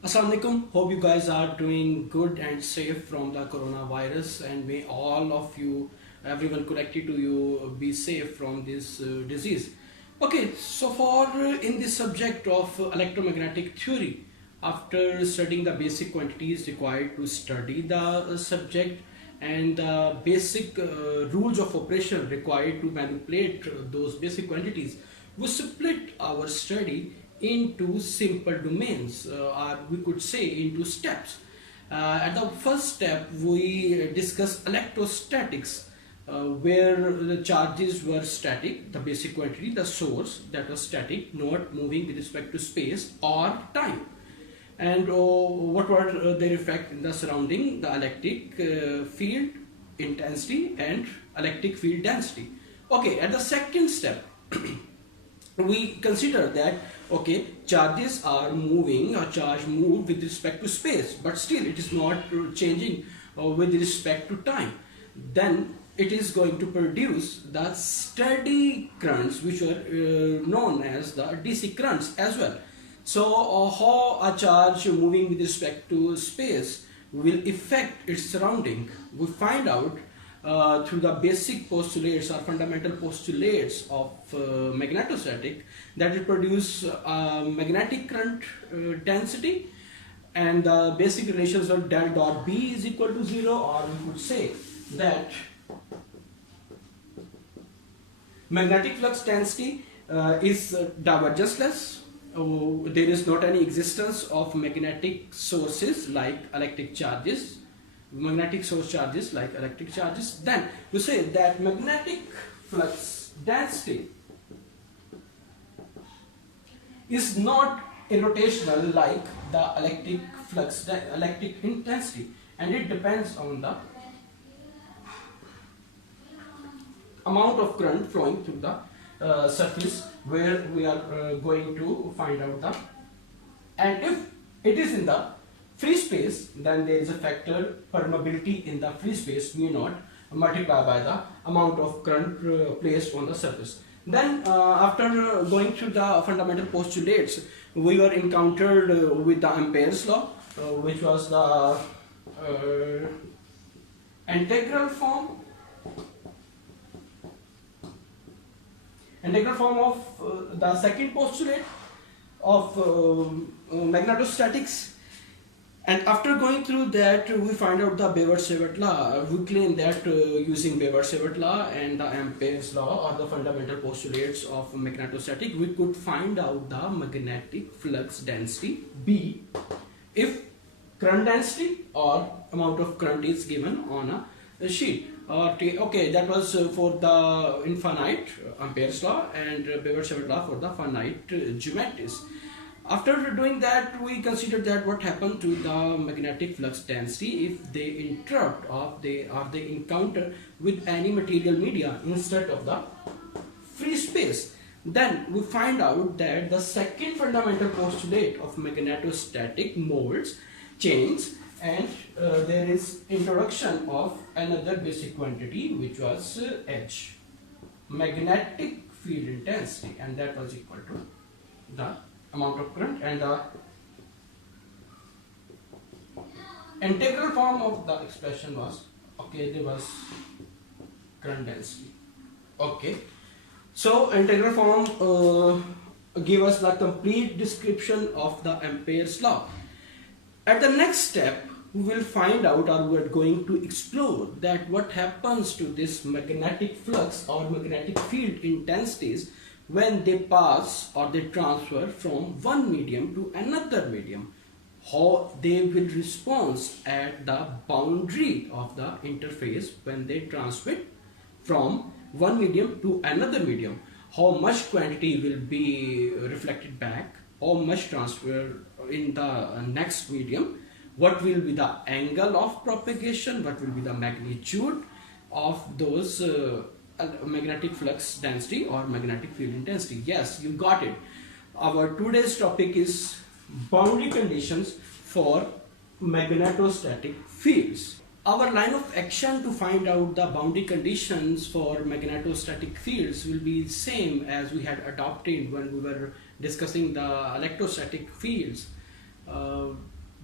Assalamualaikum. Hope you guys are doing good and safe from the coronavirus, and may all of you, everyone connected to you, be safe from this disease. Okay, so for in this subject of electromagnetic theory, after studying the basic quantities required to study the subject and the basic rules of operation required to manipulate those basic quantities, we split our study into simple domains, or we could say into steps. At the first step, we discuss electrostatics, where the charges were static, the basic quantity, the source that was static, not moving with respect to space or time. And what were their effect in the surrounding, the electric field intensity and electric field density. Okay, at the second step, we consider that okay, charges are moving, or charge move with respect to space, but still it is not changing with respect to time. Then it is going to produce the steady currents, which are known as the DC currents as well. So how a charge moving with respect to space will affect its surrounding, we find out through the basic postulates or fundamental postulates of magnetostatic, that it produce magnetic current density, and the basic relations of del dot B is equal to 0, or we could say that magnetic flux density is divergenceless. There is not any existence of magnetic sources like electric charges, magnetic source charges like electric charges. Then we say that magnetic flux density is not irrotational like the electric intensity, and it depends on the amount of current flowing through the surface where we are going to find out the, and if it is in the free space, then there is a factor permeability in the free space mu naught multiplied by the amount of current placed on the surface. Then after going through the fundamental postulates, we were encountered with the Ampere's law, which was the integral form of the second postulate of magnetostatics. And after going through that, we find out the Beveridge-Savart law. We claim that using Beveridge-Savart law and the Ampere's law, or the fundamental postulates of magnetostatic, we could find out the magnetic flux density B if current density or amount of current is given on a sheet. Okay, that was for the infinite Ampere's law, and Beveridge-Savart law for the finite geometries. After doing that, we considered that what happened to the magnetic flux density if they interrupt or they encounter with any material media instead of the free space. Then we find out that the second fundamental postulate of magnetostatic molds change, and there is introduction of another basic quantity, which was H, magnetic field intensity, and that was equal to the amount of current, and the integral form of the expression was, okay, there was current density. Okay, so integral form give us the complete description of the Ampere's law. At the next step, we will find out, or we are going to explore, that what happens to this magnetic flux or magnetic field intensities when they pass or they transfer from one medium to another medium, how they will respond at the boundary of the interface when they transmit from one medium to another medium, how much quantity will be reflected back, how much transfer in the next medium, what will be the angle of propagation, what will be the magnitude of those magnetic flux density or magnetic field intensity. Yes, you got it. Our today's topic is boundary conditions for magnetostatic fields. Our line of action to find out the boundary conditions for magnetostatic fields will be the same as we had adopted when we were discussing the electrostatic fields.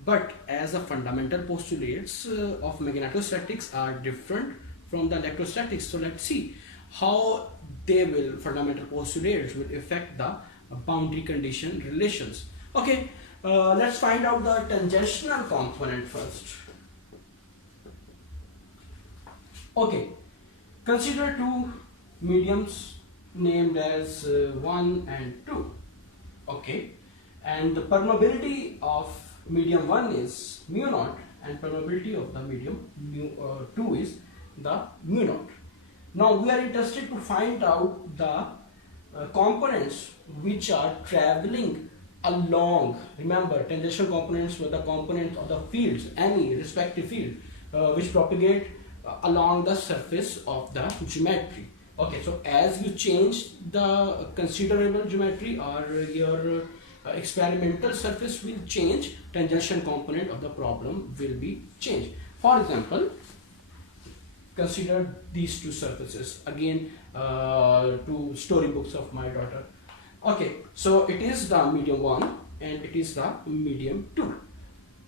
but as the fundamental postulates of magnetostatics are different from the electrostatics, so let's see how fundamental postulates will affect the boundary condition relations. Okay, let's find out the tangential component first. Okay, consider two mediums named as 1 and 2. Okay, and the permeability of medium 1 is mu naught and permeability of the medium 2 is the mu naught. Now we are interested to find out the components which are traveling along. Remember, tangential components were the components of the fields, any respective field which propagate along the surface of the geometry. Okay, so as you change the considerable geometry or your experimental surface will change, tangential component of the problem will be changed. For example, consider these two surfaces, again two storybooks of my daughter. Okay, so it is the medium 1 and it is the medium 2.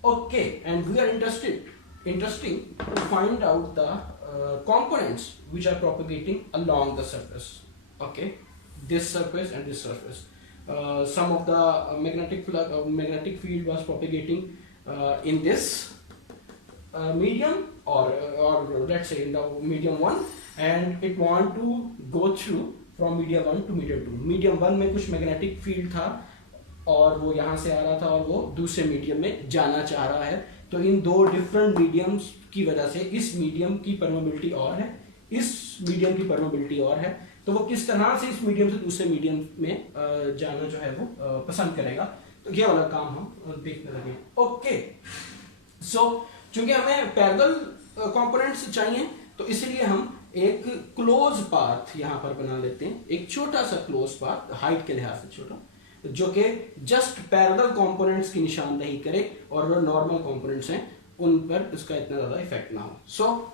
Okay, and we are interesting to find out the components which are propagating along the surface. Okay, this surface and this surface. Some of the magnetic field was propagating in this medium or let's say in the medium 1, and it want to go through from medium 1 to medium 2. medium 1 में कुछ magnetic field था और वो यहाँ से आ रहा था और वो दूसरे मीडियम में जाना चाह रहा है, तो इन दो डिफरेंट मीडियम्स की वजह से इस मीडियम की परमेबिलिटी और है, इस मीडियम की परमेबिलिटी और है, तो वो किस तरह से इस मीडियम से दूसरे मीडियम में जाना जो है वो पसंद करेगा, तो ये वाला काम हम देखने लगे। ओके, सो चूंकि हमें पैरेलल कंपोनेंट्स चाहिए तो इसलिए हम एक क्लोज पाथ यहाँ पर बना लेते हैं, एक छोटा सा क्लोज पाथ, हाइट के लिहाज से छोटा, जो कि जस्ट पैरेलल कंपोनेंट्स की निशानदेही करे और जो नॉर्मल कंपोनेंट्स हैं उन पर उसका इतना ज्यादा इफेक्ट ना हो। So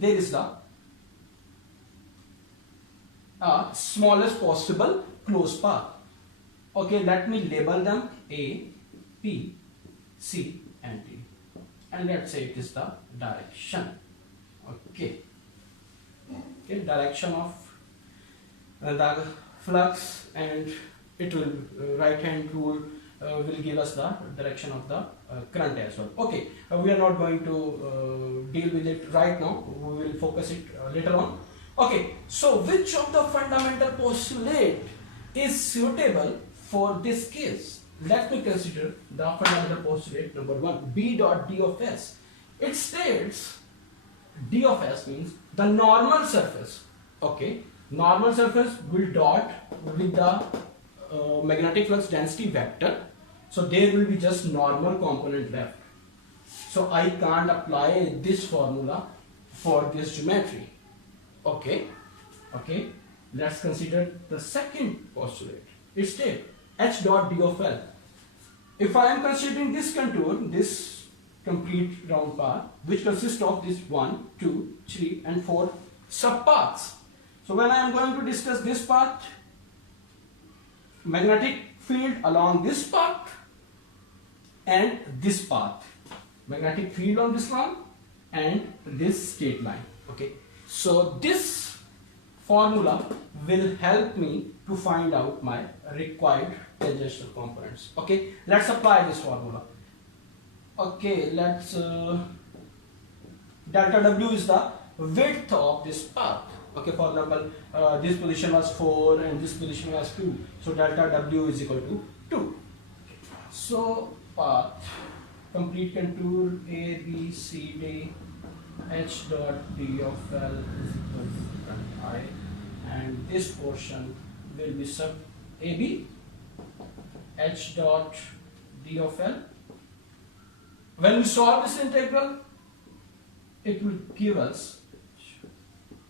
there is the smallest possible close path. Okay, let me label them A, P, C and D, and let's say it is the direction. Okay, direction of the flux, and it will right hand rule will give us the direction of the current as well. Okay, we are not going to deal with it right now, we will focus it later on. Okay, so which of the fundamental postulate is suitable for this case? Let me consider the fundamental postulate number 1, B dot D of S. It states D of S means the normal surface. Okay, normal surface will dot with the magnetic flux density vector, so there will be just normal component left. So I can't apply this formula for this geometry. Okay, let's consider the second postulate. It states H dot D of L. If I am considering this contour, this complete round path, which consists of this 1, 2, 3 and 4 subpaths. So when I am going to discuss this path, magnetic field along this path and this path, magnetic field on this line and this straight line. Okay, so this formula will help me to find out my required tangential components. Okay, let's apply this formula. Okay, let's delta W is the width of this path. Okay, for example, this position was 4 and this position was 2, so delta W is equal to 2. So path, complete contour A, B, C, D, H dot D of L is equal to current I, and this portion will be sub AB, H dot D of L. When we solve this integral, it will give us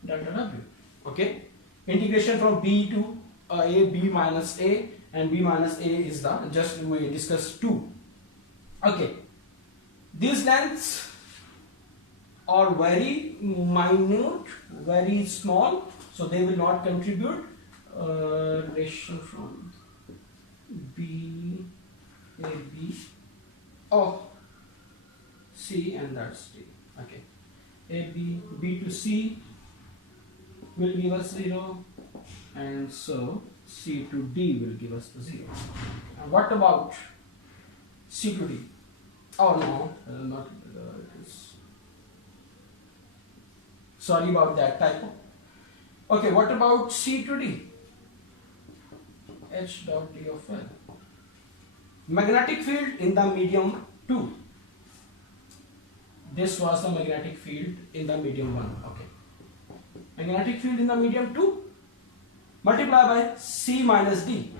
delta W. Okay, integration from B to A, B minus A, and B minus A is the, just we discussed 2. Okay, these lengths are very minute, very small, so they will not contribute. Relation from B, A, B, of C, and that's D. Okay, AB, B to C will give us 0, and so C to D will give us the 0. And what about C to D? Oh no, not it is. Sorry about that typo. Okay, what about C to D? H dot D of L. Magnetic field in the medium 2. This was the magnetic field in the medium 1. Okay. Magnetic field in the medium 2 multiply by C minus D.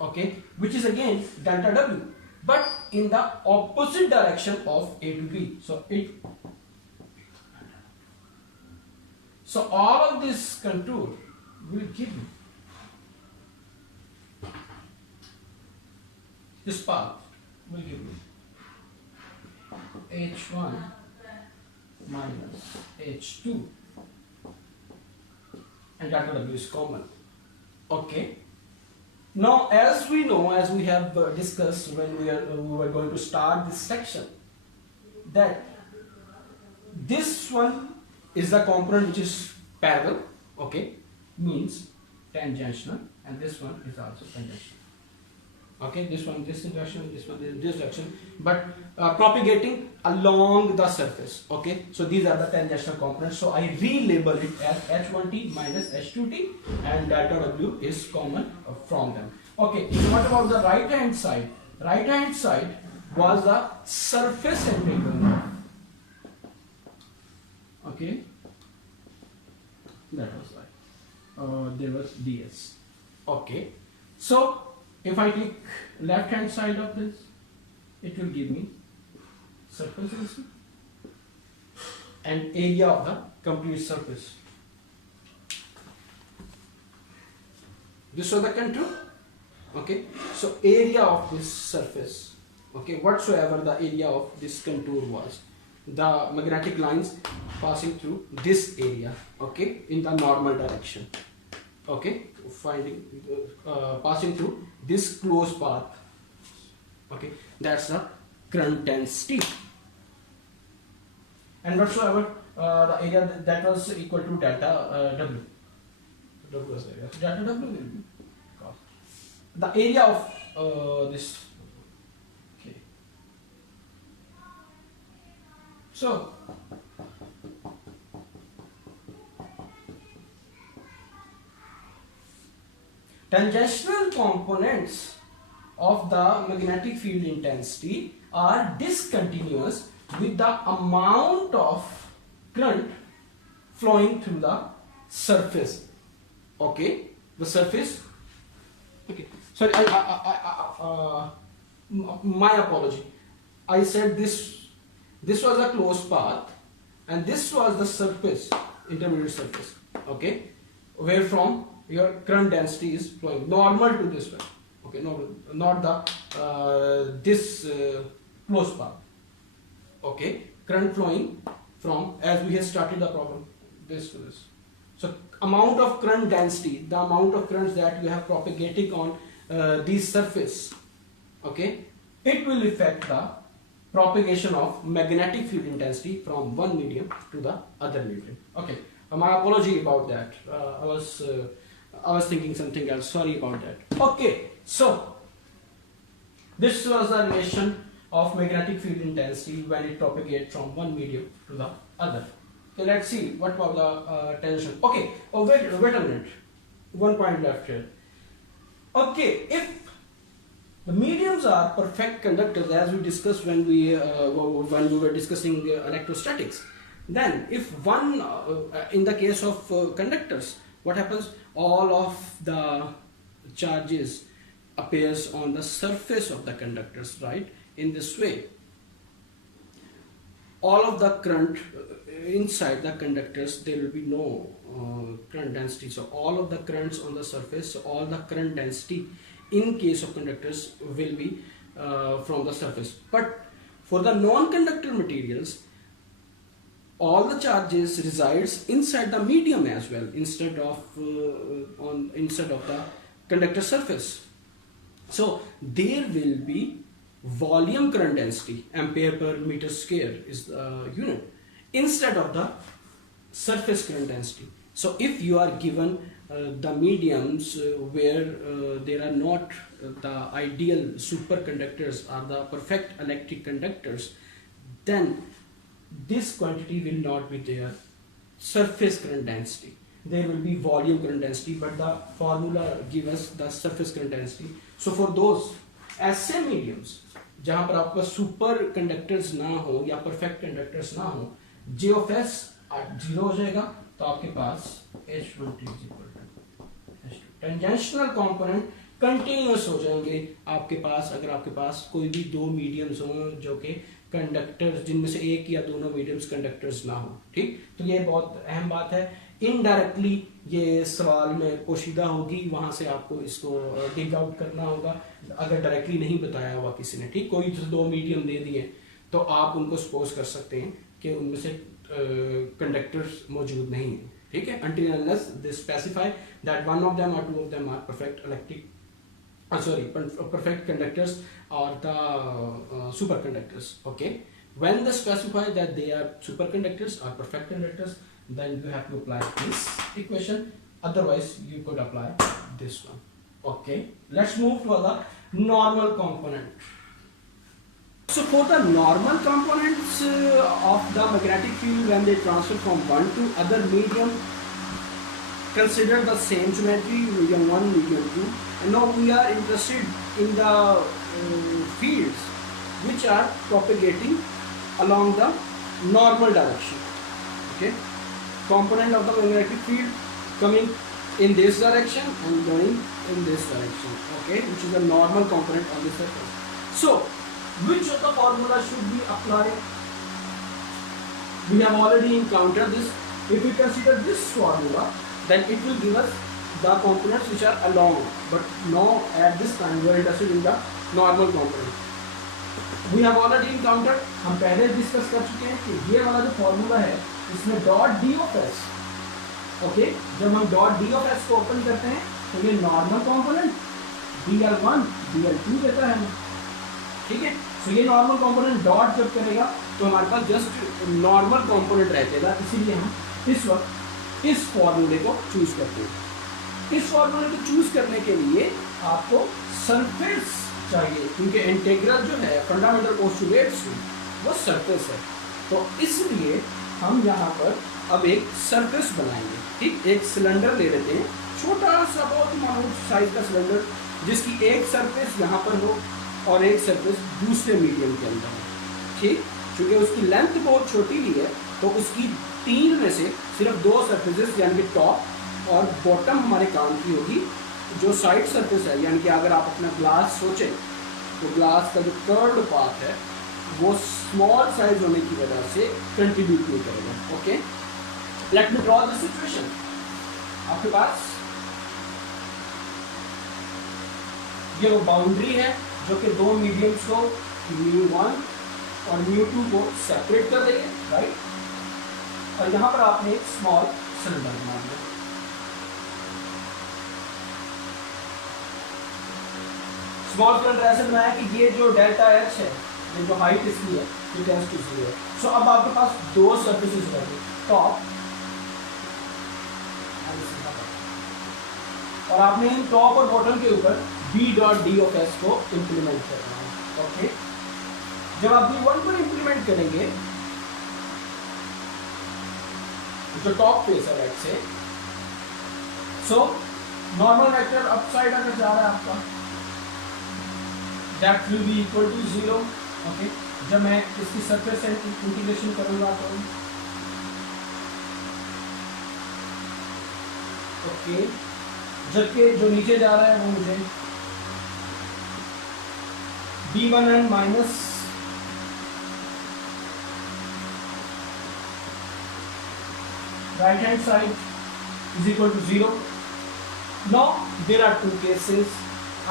Okay, which is again delta W, but in the opposite direction of A to B. So all of this contour will give you this path will give you H1 minus H2, and delta W is common. Okay. Now, as we know, as we have discussed when we were going to start this section, that this one is the component which is parallel, okay, means tangential, and this one is also tangential. Okay, this one this direction, this one this direction, but propagating along the surface. Okay, so these are the tangential components. So I relabel it as H1T minus H2T, and delta W is common from them. Okay, so what about the right hand side? Right hand side was the surface integral. Okay, that was right. There was ds. Okay, so if I take left hand side of this, it will give me surface AC and area of the complete surface. This was the contour. Okay, so area of this surface, okay, whatsoever the area of this contour was, the magnetic lines passing through this area, okay, in the normal direction, okay, finding passing through this closed path, okay, that's the current density, and whatsoever the area that was equal to delta W. W was area. So delta W will be the area of this. Okay. So tangential components of the magnetic field intensity are discontinuous with the amount of current flowing through the surface. Okay, the surface. Okay, sorry, my apology. I said this was a closed path, and this was the surface, intermediate surface. Okay, where from your current density is flowing normal to this one. Okay, no, not the this closed path. Okay, current flowing from, as we have started the problem, this to this. So amount of current density, the amount of currents that you have propagating on this surface, okay, it will affect the propagation of magnetic field intensity from one medium to the other medium. Okay, my apology about that. I was thinking something else. Sorry about that. Okay, so this was the relation of magnetic field intensity when it propagates from one medium to the other. Okay, let's see what about the tension. Okay, oh wait a minute. One point left here. Okay, if the mediums are perfect conductors, as we discussed when we were discussing electrostatics, then if one in the case of conductors, what happens? All of the charges appears on the surface of the conductors, right? In this way, all of the current inside the conductors, there will be no current density. So all of the currents on the surface, so all the current density in case of conductors will be from the surface. But for the non-conductor materials, all the charges resides inside the medium as well, instead of the conductor surface. So there will be volume current density, ampere per meter square is the unit, instead of the surface current density. So if you are given the mediums where there are not the ideal superconductors or the perfect electric conductors, then this quantity will not be there, surface current density. There will be volume current density, but the formula gives us the surface current density. So for those ऐसे mediums जहाँ पर आपका super conductors ना हो या perfect conductors ना हो, J of S 0 हो जाएगा, तो आपके पास H20 is equal to H2. Tangential component continuous हो जाएंगे आपके पास, अगर आपके पास कोई भी दो मीडियम्स हो जो कि कंडक्टर्स, जिनमें से एक या दोनों मीडियम्स कंडक्टर्स ना हो, ठीक। तो ये बहुत अहम बात है, इनडायरेक्टली ये सवाल में पोशीदा होगी, वहां से आपको इसको डिग आउट करना होगा अगर डायरेक्टली नहीं बताया हुआ किसी ने, ठीक। कोई दो मीडियम दे दिए तो आप उनको सपोज कर सकते हैं कि उनमें से कंडक्टर्स मौजूद नहीं है, ठीक है, until unless they specify that one of them or two of them are perfect electric perfect conductors or the superconductors. Okay, when they specify that they are superconductors or perfect conductors, then you have to apply this equation, otherwise you could apply this one. Okay, let's move to the normal component. So for the normal components of the magnetic field, when they transfer from one to other medium, consider the same geometry, medium 1, medium 2, and now we are interested in the fields which are propagating along the normal direction. Okay, component of the magnetic field coming in this direction and going in this direction, okay, which is a normal component on the surface. So which of the formula should be applied? We have already encountered this. If we consider this formula, then it will give us the components which are along, but now at this time we are interested in the normal component. We have already encountered, हम पहले discuss कर चुके हैं कि ये वाला जो formula है इसमें dot D of S, okay, जब हम डॉट डी ऑफ एस को ओपन करते हैं तो ये नॉर्मल कंपोनेंट dl1 dl2 देता है, ठीक है। तो ये नॉर्मल कंपोनेंट डॉट जब करेगा तो हमारे पास जस्ट नॉर्मल कंपोनेंट रहेगा, इसीलिए हम इस वक्त इस फॉर्मूले को चूज करते हैं। इस फॉर्मूले को चूज करने के लिए आपको सरफेस चाहिए, क्योंकि इंटीग्रल जो है फंडामेंटल पोस्टुलेट्स वो सरफेस है, तो इसलिए हम यहाँ पर अब एक सरफेस बनाएंगे, ठीक। एक सिलेंडर ले लेते हैं, छोटा सा बहुत मामूली साइज का सिलेंडर, जिसकी एक सरफेस यहाँ पर हो और एक सरफेस दूसरे मीडियम के अंदर है, ठीक। क्योंकि उसकी लेंथ बहुत छोटी ही है तो उसकी तीन में से सिर्फ दो सरफेसेस यानी कि टॉप और बॉटम हमारे काम की होगी। जो साइड सरफेस है, यानी कि अगर आप अपना ग्लास सोचें तो ग्लास का जो कर्व्ड पार्ट है वो स्मॉल साइज होने की वजह से कंट्रीब्यूट नहीं करेगा। Okay, let me draw the situation. आपके पास ये वो बाउंड्री है जो कि दो मीडियम्स को μ1 और μ2 को सेपरेट कर देंगे, राइट। और यहाँ पर आपने एक स्मॉल सिलेंडर बना दिया। स्मॉल सिलेंडर ऐसे बनाया कि ये जो डेल्टा एच है, ये जो हाइट इसकी है, ये टेंड्स टू 0 है। सो अब आपके पास दो सरफेसेस रहेंगे, टॉप और आपने इन टॉप और बॉटम के ऊपर b dot D of S को इंप्लीमेंट करना है। ओके, जब आप b1 को इंप्लीमेंट करेंगे जो टॉप फेस है राइट से, सो नॉर्मल वेक्टर अपसाइड अगर जा रहा है आपका, that will be equal to 0। Okay, जब मैं इसकी सरफेस इंटीग्रेशन करूंगा तो ओके, जबकि जो नीचे जा रहा है वो मुझे b1 and minus right hand side is equal to 0. Now there are two cases,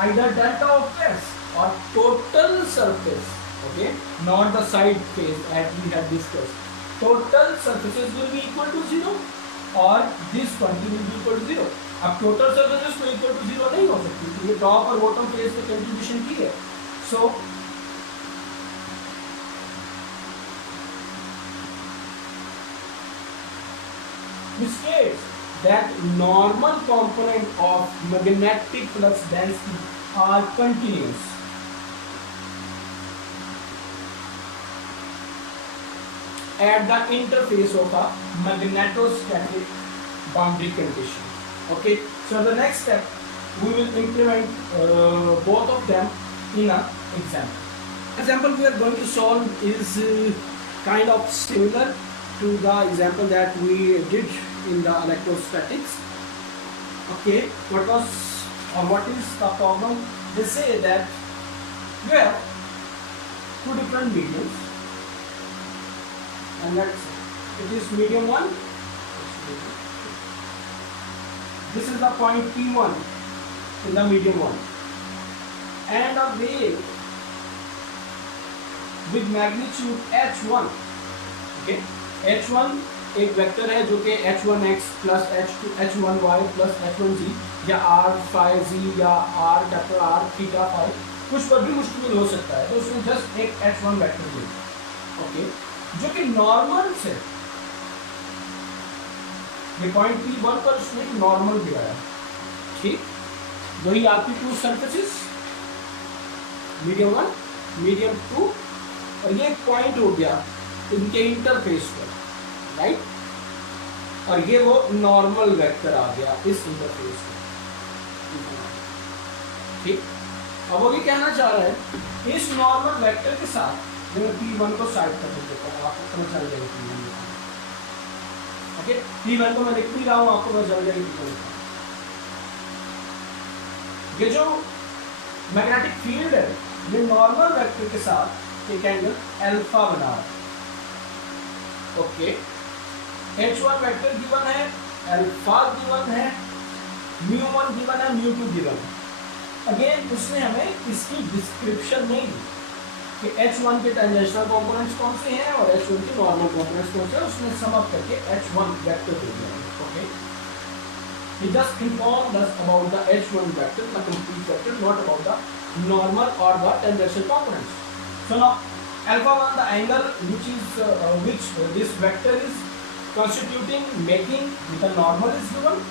either delta of S or total surface, okay, not the side face as we have discussed. Total surfaces will be equal to 0 or this quantity will be equal to 0. अब total surfaces को equal to 0 नहीं हो सकती, ये top और bottom face पे contribution की है। सो which states that normal component of magnetic flux density are continuous at the interface of a magnetostatic boundary condition. Okay, so the next step we will implement both of them in an example. Example we are going to solve is kind of similar to the example that we did in the electrostatics. Okay, what is the problem? They say that you have two different mediums, and it is medium 1. This is the point P1 in the medium 1, and a wave with magnitude h1. Okay, h1 एक vector है जो कि h1x plus h1y plus h1z या r phi z या r capital R theta phi कुछ पर भी मुश्किल हो सकता है, तो उसमें जस्ट एक h1 वेक्टर ले, ओके, जो कि नॉर्मल से ये पॉइंट P1 पर उसने एक नॉर्मल दिया है, ठीक, वही आपकी टू सरफेसेस मीडियम 1 मीडियम 2 और ये एक पॉइंट हो गया इनके इंटरफेस पर, राइट, और ये वो नॉर्मल वेक्टर आ गया इस इंटरफेस में, ठीक। अब वो ये कहना चाह रहा है इस नॉर्मल वेक्टर के साथ मैं P1 को साइड कर देता हूँ, आपको समझ चल जाएगा P1, ओके, P1 को मैं लिख भी रहा हूँ, आपको पता चल जाएगी P1। ये जो मैग्नेटिक फील्ड है ये नॉर्मल वेक्टर के साथ एक एंगल अल्फा बना रहा है, ओके, h1 वेक्टर गिवन है, अल्फा गिवन है, μ1 गिवन है, μ2 गिवन है। अगेन उसने हमें इसकी डिस्क्रिप्शन नहीं दी कि h1 के टेंजेंशियल कंपोनेंट्स कौन से हैं और h1 के नॉर्मल कंपोनेंट्स कौन से हैं, उसने सम अप करके h1 वेक्टर दे दिया, okay. He just informed us about the h1 vector, the complete vector, not about the normal or the tangential components. So now alpha 1, the angle which this vector is constituting, making with a normal is given.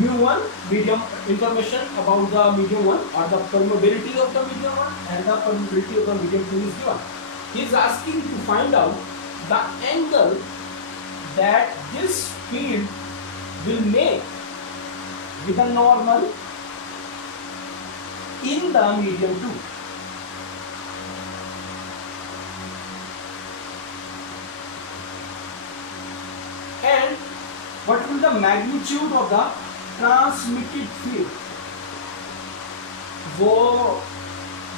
μ1 medium information about the medium 1 or the permeability of the medium 1 and the permeability of the medium 2 is given. He is asking to find out the angle that this field will make with a normal in the medium 2. And what will the magnitude of the transmitted field? वो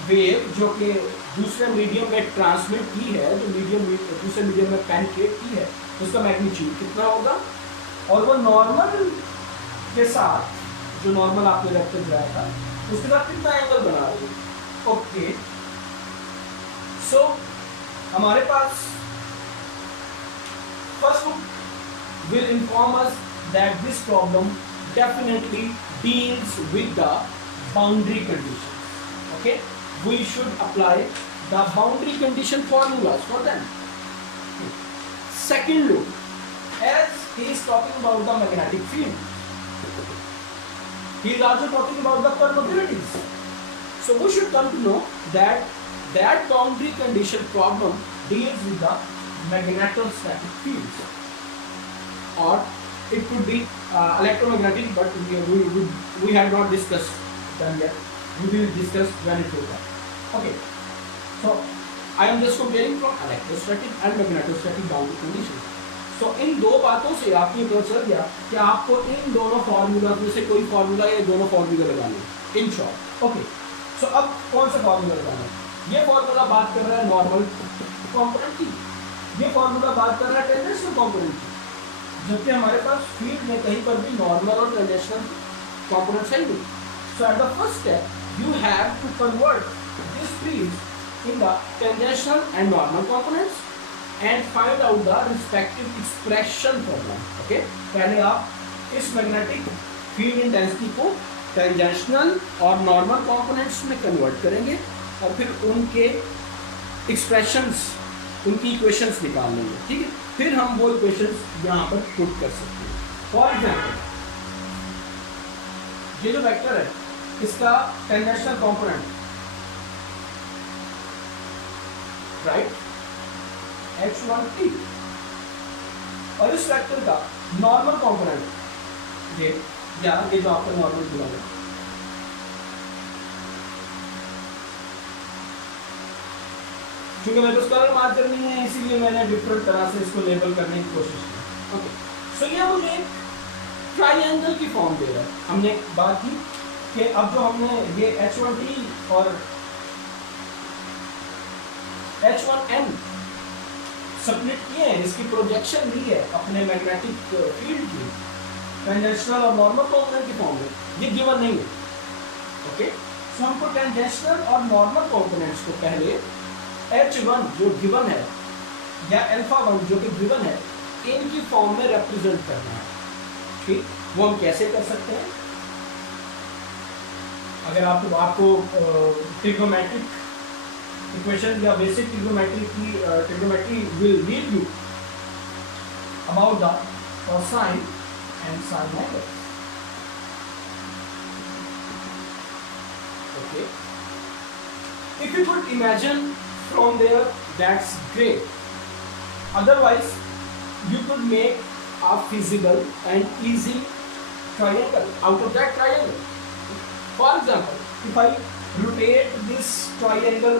wave जो कि दूसरे medium में transmit की है, जो दूसरे medium में पेनिट्रेट की है, उसका मैग्नीट्यूड कितना होगा, और वो नॉर्मल के साथ जो नॉर्मल आपने वेक्टर दिया था उसके साथ कितना एंगल बना रही है, ओके। सो हमारे पास first book will inform us that this problem definitely deals with the boundary conditions, okay. We should apply the boundary condition formulas for them. Second look, as he is talking about the magnetic field, he is also talking about the permeabilities, so we should come to know that boundary condition problem deals with the magnetostatic fields, or it could be electromagnetic, but we have not discussed them yet. We will discuss when it will come. Okay, so I am just comparing from electrostatic and magnetostatic boundary conditions. So इन दो बातों से आपको पता चल गया कि आपको इन दोनों फॉर्मूला में से कोई फॉर्मूला या दोनों फॉर्मूला लगाने, इन शॉर्ट, ओके। सो अब कौन सा फॉर्मूला लगाना है? ये फॉर्मूला बात कर रहा है नॉर्मल कंपोनेंट की, ये फॉर्मूला बात कर रहा है टेंजेंशियल कंपोनेंट की, जबकि हमारे पास फील्ड में कहीं पर भी नॉर्मल और टेंजेंशियल कंपोनेंट्स है नहीं। So at the first step you have to convert this field in the tangential and normal components and find out the respective expression for them, okay। पहले आप इस मैग्नेटिक फील्ड इंटेंसिटी को tangential और normal components में convert करेंगे और फिर उनके एक्सप्रेशंस उनकी इक्वेशंस निकाल लेंगे, ठीक है। फिर हम वो इक्वेशंस यहाँ पर पुट कर सकते हैं। फॉर एग्जाम्पल ये जो वेक्टर है इसका टेंजेंशियल कंपोनेंट, राइट, h1t, और इस वेक्टर का नॉर्मल कंपोनेंट ये जो आपका नॉर्मल दिया है, क्योंकि मेरे को कलर मार्क करनी है इसीलिए मैंने डिफरेंट तरह से इसको लेबल करने की कोशिश की। ओके, सो ये मुझे एक ट्राइंगल की फॉर्म दे रहा है। हमने बात की कि अब जो हमने ये h1t और h1n स्प्लिट किए हैं, इसकी प्रोजेक्शन ली है अपने मैग्नेटिक फील्ड की टेंजेंशियल और नॉर्मल कंपोनेंट की फॉर्म में, ये गिवन नहीं है। ओके, सो हमको टेंजेंशियल और नॉर्मल कंपोनेंट्स को पहले h1 जो गिवन है या α1 जो कि गिवन है, इनकी फॉर्म में रिप्रेजेंट करना है, ठीक। वो हम कैसे कर सकते हैं? अगर आपको ट्रिग्नोमेट्रिक इक्वेशन या basic trigonometry will lead you about the cosine and sine angles. Okay, if you could imagine from there, that's great. Otherwise you could make a feasible and easy triangle out of that triangle. For example, if I rotate this triangle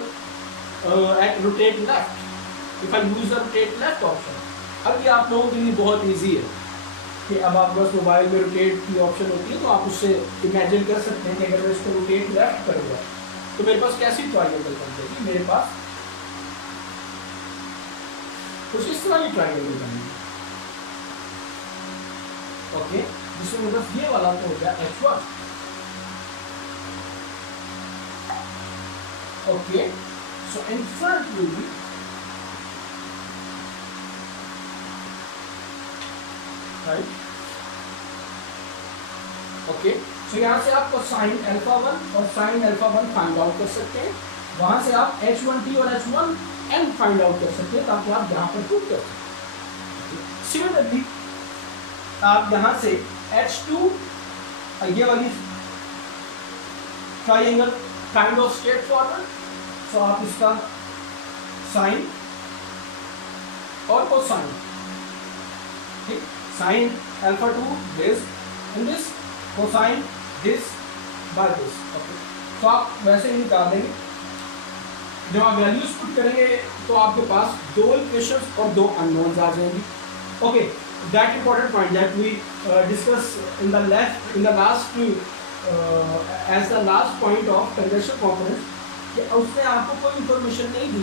at rotate left, if I use the rotate left option, अब ये आप लोगों के लिए बहुत easy है कि अब आप बस मोबाइल में रोटेट की ऑप्शन होती है, तो आप उससे इमेजिन कर सकते हैं कि अगर मैं इसको रोटेट लेफ्ट करूँगा तो मेरे पास कैसी ट्राइंगल बन जाएगी। मेरे पास कुछ इस तरह की ट्राइंगल बनेगी। ओके, जिसमें मेरे पास ये वाला तो हो गया h1। Okay, so in front will be right. Okay, so यहाँ से आप साइन α1 और साइन α1 फाइंड आउट कर सकते हैं। वहां से आप h1t और h1n फाइंड आउट कर सकते हैं, ताकि आप यहाँ पर पुट कर सकते। सिमिलरली आप यहाँ से h2 ये वाली triangle kind of straightforward, so आप इसका साइन और कोसाइन, ठीक, sine α2 this and this, cosine this by this. Okay, तो आप वैसे ही निकाल देंगे। जब आप वैल्यूज पुट करेंगे तो आपके पास दो इक्वेशंस और दो अननोन्स आ जाएंगी। Okay, that important point that we discuss in the last as the last point of tangential component, कि उसने आपको कोई इंफॉर्मेशन नहीं दी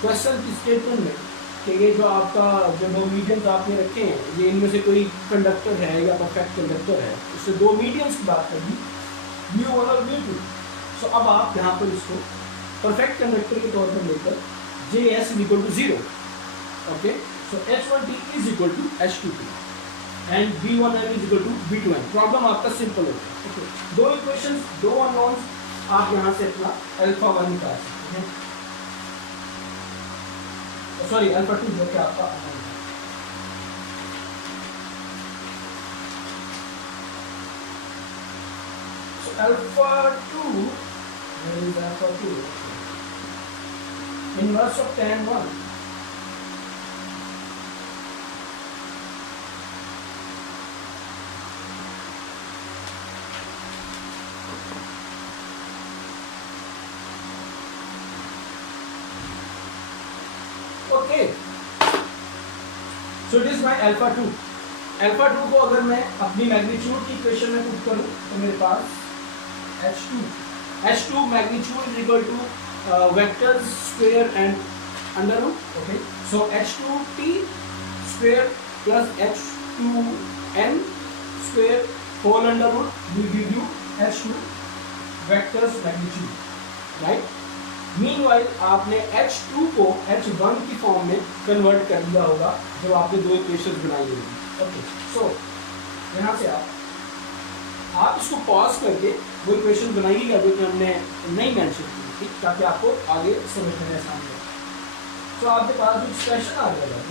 क्वेश्चन की स्टेटमेंट में कि ये जो आपका जो दो मीडियम्स आपने रखे हैं, ये इनमें से कोई कंडक्टर है या परफेक्ट कंडक्टर है। उससे दो मीडियम्स की बात करेंगे, μ1 और μ2। सो अब आप यहाँ पर इसको परफेक्ट कंडक्टर के तौर पर लेकर JS = 0। Okay, so h1t = h2t and b1n = b2n। Problem आपका सिंपल होता है। ओके, दो इक्वेशंस, दो अननोन्स, आप यहाँ से अपना α1 निकाल सकते हैं, सॉरी α2 जो कि आपका अननोन है। α2, where is α2? Inverse of tan 1. Okay, so it is my α2। α2 को अगर मैं अपनी मैग्नीट्यूड की इक्वेशन में पुट करूं तो मेरे पास h2 magnitude = vectors square and under root। okay, so h2t square plus h2n square whole under root will give you h2 vectors magnitude, right। Meanwhile आपने h2 को h1 की फॉर्म में convert कर दिया होगा जब आपने दो इक्वेशंस बनाई होगी। ओके, सो यहाँ से आप इसको पॉज करके वो इक्वेशन बनाइएगा जो कि हमने नहीं मेंशन की, ठीक, ताकि आपको आगे समझने में आसान हो। तो आपके पास जो एक्सप्रेशन आ गया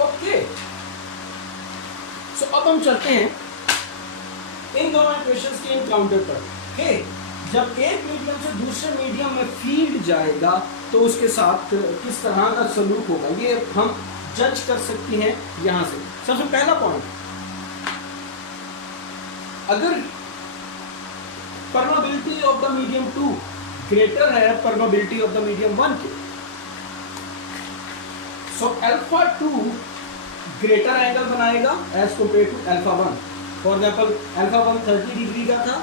ओके। सो अब हम चलते हैं इन दोनों इक्वेशंस के इनकाउंटर पर। ओके, जब एक मीडियम से दूसरे मीडियम में फील्ड जाएगा तो उसके साथ किस तरह का सलूक होगा, ये हम जज कर सकते हैं यहां से। सबसे पहला पॉइंट, अगर permeability of the medium 2 greater है परमेबिलिटी ऑफ द मीडियम 1 के, सो अल्फा 2 ग्रेटर एंगल बनाएगा as compare to alpha 1। For example alpha 1 30 degree का था,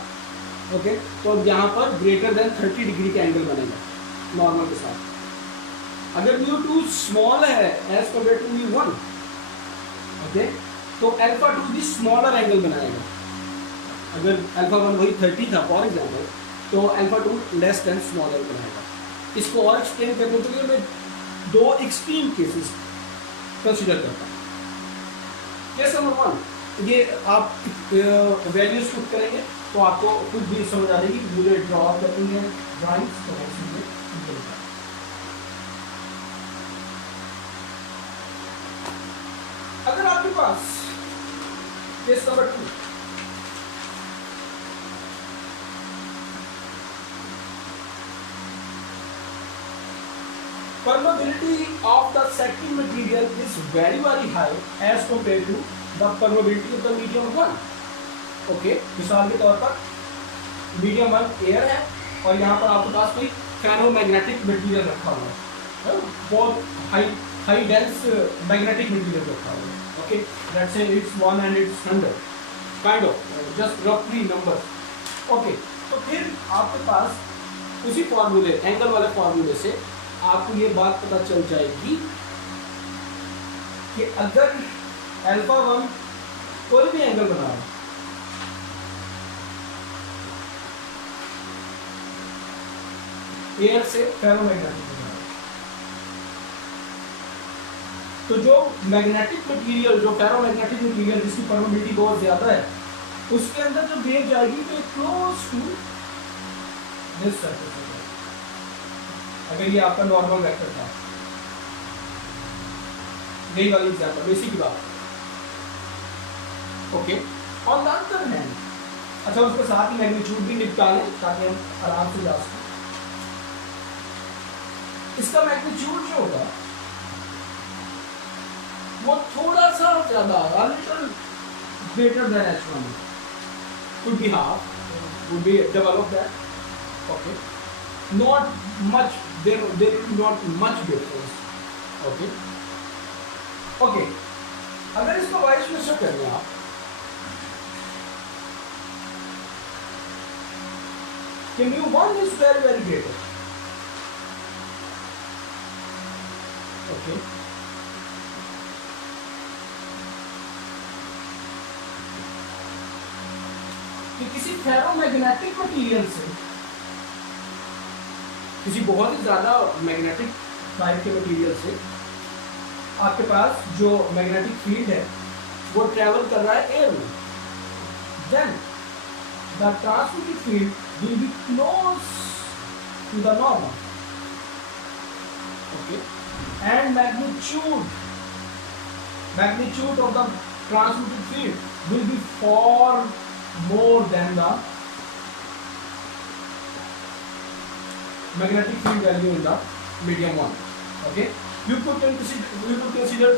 ओके, तो अब यहाँ पर ग्रेटर देन 30 डिग्री का एंगल बनेगा नॉर्मल के साथ। अगर μ2 स्मॉल है एज कंपेयर टू μ1, ओके, तो अल्फा 2 भी स्मॉलर एंगल बनाएगा। अगर अल्फा 1 वही 30 था फॉर एग्जाम्पल, तो अल्फा 2 लेस देन स्मॉलर बनाएगा। इसको और एक्सप्लेन करने के लिए मैं दो एक्सट्रीम केसेस कंसिडर करता हूँ। केस नंबर 1, ये आप वैल्यूज पुट करेंगे तो आपको खुद भी समझ आ जाएगी कि मुझे ड्रॉ करनी है ड्राइंग्स, तो अगर आपके पास case number 2 permeability of the second material is very high as compared to the permeability of the medium 1. Okay, मिसाल के तौर पर मीडियम 1 एयर है और यहाँ पर आपके पास कोई फेरोमैग्नेटिक मटेरियल रखा हुआ है, बहुत हाई डेंस मैग्नेटिक मटेरियल रखा हुआ है। Okay, let's say it's 1 and it's 100 kind of, just रफली नंबर। ओके, तो फिर आपके पास उसी फॉर्मूले, एंगल वाले फॉर्मूले से आपको ये बात पता चल जाएगी कि अगर अल्फा 1 कोई भी एंगल बना रहा है, एयर से फेरोमैग्नेटिक बना रहा है, तो जो मैग्नेटिक मटेरियल, जो फेरोमैग्नेटिक मटेरियल जिसकी परमेबिलिटी बहुत ज्यादा है, उसके अंदर जो वेव जाएगी तो क्लोज टू दिस सरफेस। अगर ये आपका नॉर्मल वेक्टर था, यही वाली एग्जाम्पल, बेसिक बात। Okay, on the other hand, अच्छा उसके साथ ही मैग्नीट्यूड भी निपटा लें ताकि हम आराम से जा सकें। इसका मैग्नीट्यूड जो होगा वो थोड़ा सा ज्यादा, a little greater than h1, could be half, would be double of that. Okay, not much, there is not much difference. Okay, okay, अगर इसको वाइस मेजर कर लें आप कि μ1 is very greater. Okay, कि किसी फेरोमैग्नेटिक मटेरियल से, किसी बहुत ही ज्यादा मैग्नेटिक टाइप के मटेरियल से आपके पास जो मैग्नेटिक फील्ड है वो ट्रेवल कर रहा है एयर में, then the transmitted field will be close to the normal. Okay, and magnitude of the transmitted field will be far more than the magnetic field value in the medium 1. Okay, you could consider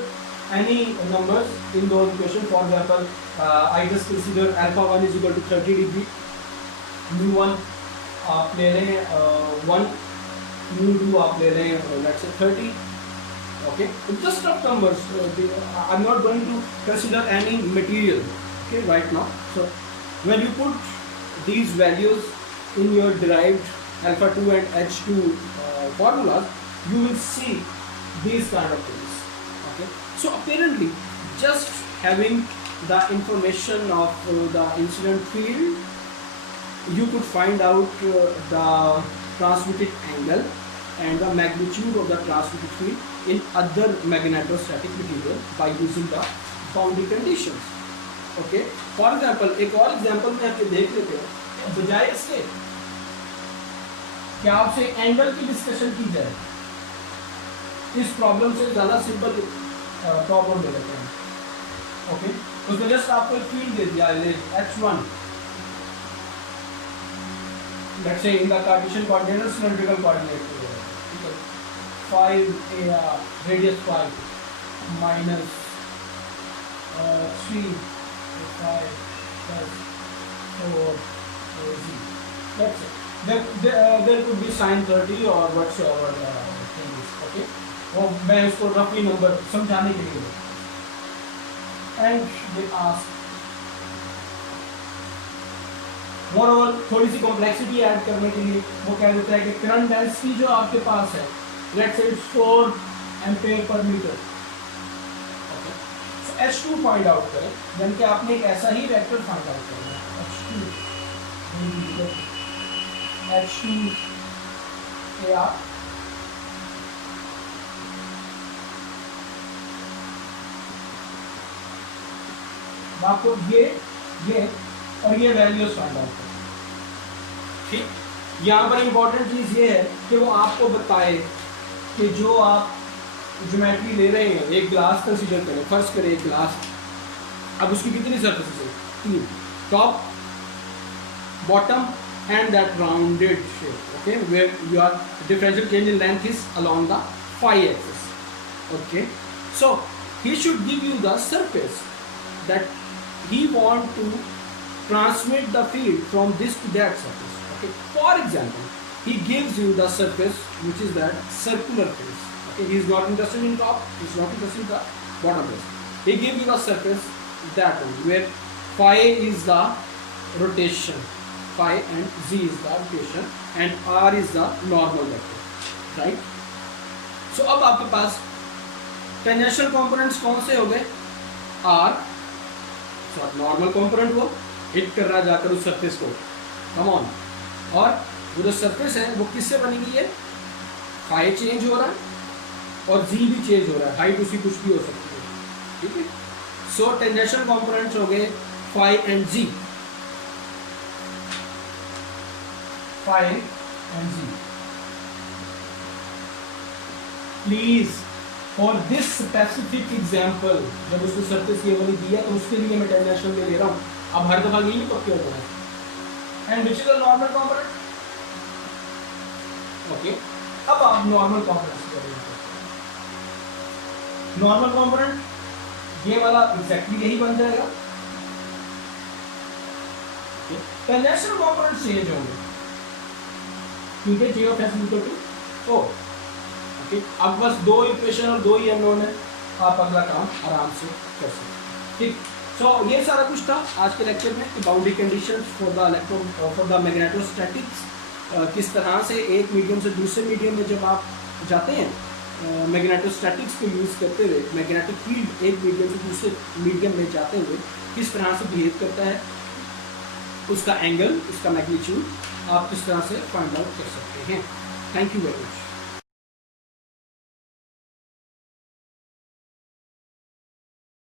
any numbers in those equations. For example, I just consider alpha 1 is equal to 30 degree, μ1 आप ले लें 1, μ2 आप ले लें let's say 30. Okay, just rough numbers. I'm not going to consider any material, okay, right now. So when you put these values in your derived alpha 2 and h2 formulas, you will see these kind of things. Okay, so apparently just having the information of the incident field, you could find out the transmitted angle and the magnitude of the transmitted field in other magnetostatic material by using the boundary conditions. Okay, for example, एक और example में आपके देख लेते हैं, बजाय इसके कि आपसे एंगल की डिस्कशन की जाए, इस प्रॉब्लम से ज़्यादा सिंपल प्रॉब्लम ले लेते हैं. ओके, उसमें जस्ट आपको एक फील्ड दे दिया h1, let's say in the Cartesian coordinate or cylindrical coordinate, 5 radius 5 minus 3 5 plus 4 z. That's it. There could be sin 30 or whatsoever thing is. Okay, वो मैं इसको रफली नंबर समझाने के लिए. And they ask, मोरओवर थोड़ी सी complexity add करने के लिए वो कह देता है कि करंट डेंसिटी जो आपके पास है, let's say it's 4 ampere per metre. Okay, so H2 find out करें, यानी कि आपने एक ऐसा ही वेक्टर फाइंड आउट करना है. H2 AR आपको ये और ये वैल्यूज फाइंड आउट करें. ठीक, यहाँ पर इंपॉर्टेंट चीज़ ये है कि वो आपको बताए कि जो आप ज्योमेट्री ले रहे हैं, एक ग्लास कंसीडर करें, फर्स्ट करें एक ग्लास, अब उसकी कितनी सर्फेसेस है? 3, top, bottom and that rounded shape. Okay, where your differential change in length is along the phi axis. Okay, so he should give you the surface that he want to transmit the field from this to that surface. Okay, for example, he gives you the surface which is that circular face. Okay, he is not interested in top, he is not interested in the bottom face. He gives you the surface that one where phi is the rotation, phi and z is the rotation and r is the normal vector, right? So अब आपके पास tangential components कौन से हो गए? r normal component वो hit कर रहा है जाकर उस सरफेस को, कम ऑन, और वो जो सरफेस है वो किससे बनी हुई है? फाई चेंज हो रहा है और जी भी चेंज हो रहा है, हाइट उसकी कुछ भी हो सकती है. ठीक है, सो टेंजेंशियल कंपोनेंट्स हो गए phi and z, phi and z. Please for this specific example, जब उसको सरफेस ये वाली दिया तो उसके लिए मैं टेंजेंशियल में ले रहा हूँ. अब हर दफा यही पक्के होता है. And which is the normal component. Okay, अब आप नॉर्मल कंपोनेंट्स करेंगे. नॉर्मल कंपोनेंट ये वाला एग्जैक्टली यही बन जाएगा. टेंजेंशियल कंपोनेंट चेंज होंगे क्योंकि जी ऑफ एस इक्वल टू 4. अब बस 2 इक्वेशन और 2 ही अननोन है, आप अगला काम आराम से कर सकते हैं. ठीक, सो ये सारा कुछ था आज के लेक्चर में कि boundary conditions for the magnetostatics, किस तरह से एक मीडियम से दूसरे मीडियम में जब आप जाते हैं मैग्नेटोस्टैटिक्स को यूज़ करते हुए, मैग्नेटिक फील्ड एक मीडियम से दूसरे मीडियम में जाते हुए किस तरह से बिहेव करता है, उसका एंगल, उसका मैग्नीट्यूड आप किस तरह से फाइंड आउट कर सकते हैं. Thank you very much.